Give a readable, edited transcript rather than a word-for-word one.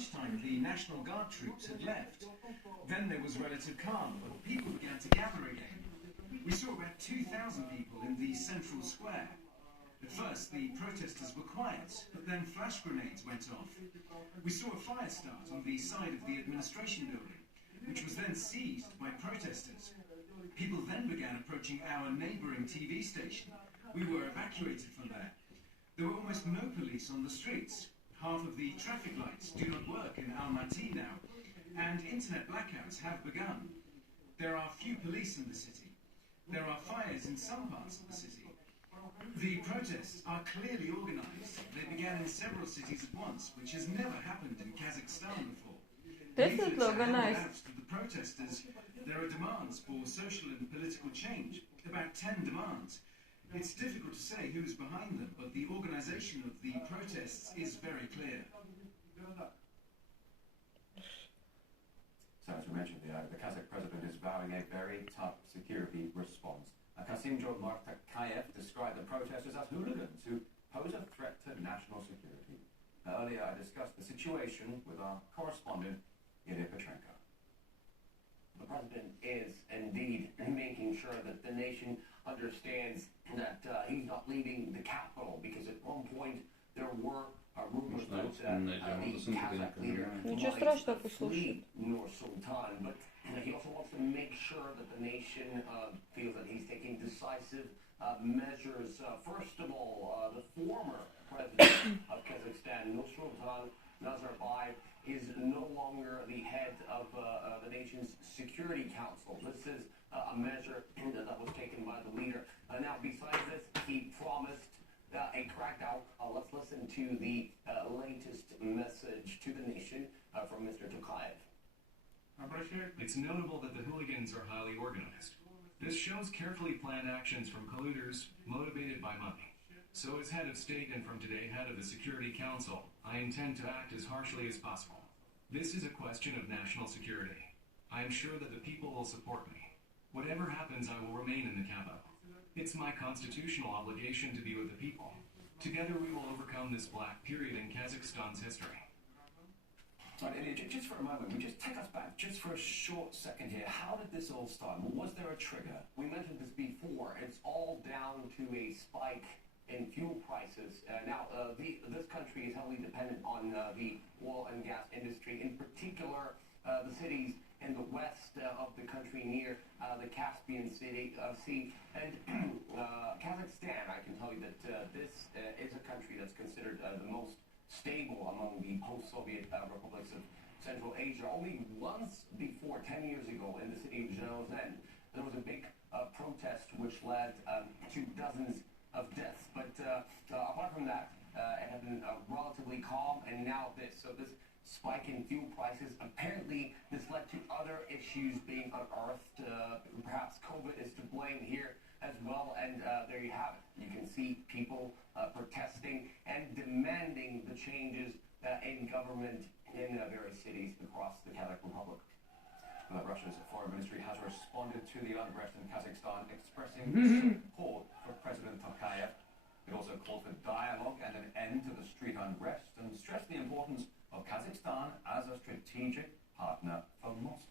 lunchtime, the National Guard troops had left. Then there was relative calm, but people began to gather again. We saw about 2,000 people in the central square. At first, the protesters were quiet, but then flash grenades went off. We saw a fire start on the side of the administration building, which was then seized by protesters. People then began approaching our neighbouring TV station. We were evacuated from there. There were almost no police on the streets. Half of the traffic lights do not work in Almaty now, and internet blackouts have begun. There are few police in the city. There are fires in some parts of the city. The protests are clearly organised. They began in several cities at once, which has never happened in Kazakhstan before. Definitely organized. To the protesters, there are demands for social and political change, about 10 demands. It's difficult to say who's behind them, but the organisation of the protests is very clear. So as we mentioned, the Kazakh president is vowing a very tough security response. Kassym-Jomart Tokayev described the protesters as hooligans who pose a threat to national security. Earlier, I discussed the situation with our correspondent, Ilya Petrenko. The president is indeed making sure that the nation understands that he's not leaving the capital, because at one point there were rumors that the Kazakh leader might flee Nur-Sultan, but he also wants to make sure that the nation feels that he's taking decisive measures. First of all, the former president of Kazakhstan, Nur-Sultan Nazarbayev, is no longer the head of the nation's Security Council. This is a measure that was taken by the leader. Now, besides this, he promised a crackdown. Let's listen to the latest message to the nation from Mr. Tokayev. It's notable that the hooligans are highly organized. This shows carefully planned actions from colluders motivated by money. So as head of state and from today head of the Security Council, I intend to act as harshly as possible. This is a question of national security. I am sure that the people will support me. Whatever happens, I will remain in the capital. It's my constitutional obligation to be with the people. Together we will overcome this black period in Kazakhstan's history. Right, Ilya, just for a moment, we just take us back just for a short second here. How did this all start? Was there a trigger? We mentioned this before. It's all down to a spike in fuel prices. This country is heavily dependent on the oil and gas industry, in particular the cities in the west of the country near the Caspian Sea. And Kazakhstan, I can tell you that this is a country that's considered the most stable among the post-Soviet republics of Central Asia. Only once before, 10 years ago, in the city of Zhanaozen, there was a big protest which led to dozens of deaths. But apart from that, it had been relatively calm, and now this. So this spike in fuel prices, apparently this led to other issues being unearthed. Perhaps COVID is to blame here as well, and there you have it. You can see people protesting and demanding the changes in government in various cities across the Kazakh Republic. Russia's foreign ministry has responded to the unrest in Kazakhstan, expressing support for President Tokayev. It also called for dialogue and an end to the street unrest, and stressed the importance of Kazakhstan as a strategic partner for Moscow.